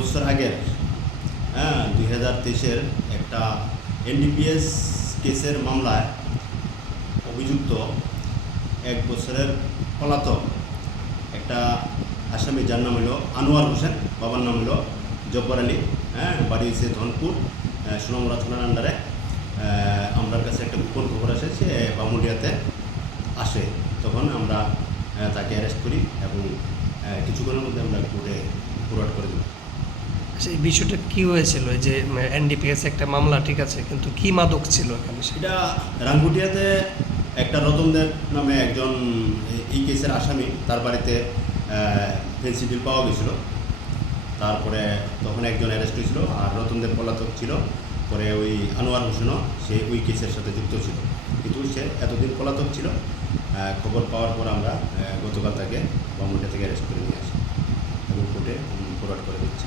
বছর আগের 2023-এর একটা এনডিপিএস কেসের মামলায় অভিযুক্ত 1 বছরের পলাতক একটা আসামি, যার নাম হলো আনোয়ার হোসেন, বাবার নাম হলো জব্বার আলী, বাড়ি হচ্ছে ধনপুর, সোনামুড়া থানার আন্ডারে। আমার কাছে একটা গোপন খবর আসে, সে বামুলিয়াতে আসে। তখন আমরা তাকে অ্যারেস্ট করি এবং কিছুক্ষণের মধ্যে আমরা কোর্টে ফরওয়ার্ড করে দিই। সেই বিষয়টা কী হয়েছিল যে এনডিপিএস একটা মামলা, ঠিক আছে, কিন্তু কী মাদক ছিল এখানে? এটা রাঙ্গুটিয়াতে একটা রতনদেব নামে একজন এই কেসের আসামি, তার বাড়িতে ফেন্সিডিল পাওয়া গেছিলো। তারপরে তখন একজন অ্যারেস্ট হয়েছিল, আর রতনদেব পলাতক ছিল। পরে ওই আনোয়ার হোসেনও সে ওই কেসের সাথে যুক্ত ছিল, কিন্তু সে এতদিন পলাতক ছিল। খবর পাওয়ার পর আমরা গতকাল তাকে বামুনটা থেকে অ্যারেস্ট করে নিয়ে আসি এবং কোর্টে ফরওয়ার্ড করে দিচ্ছি।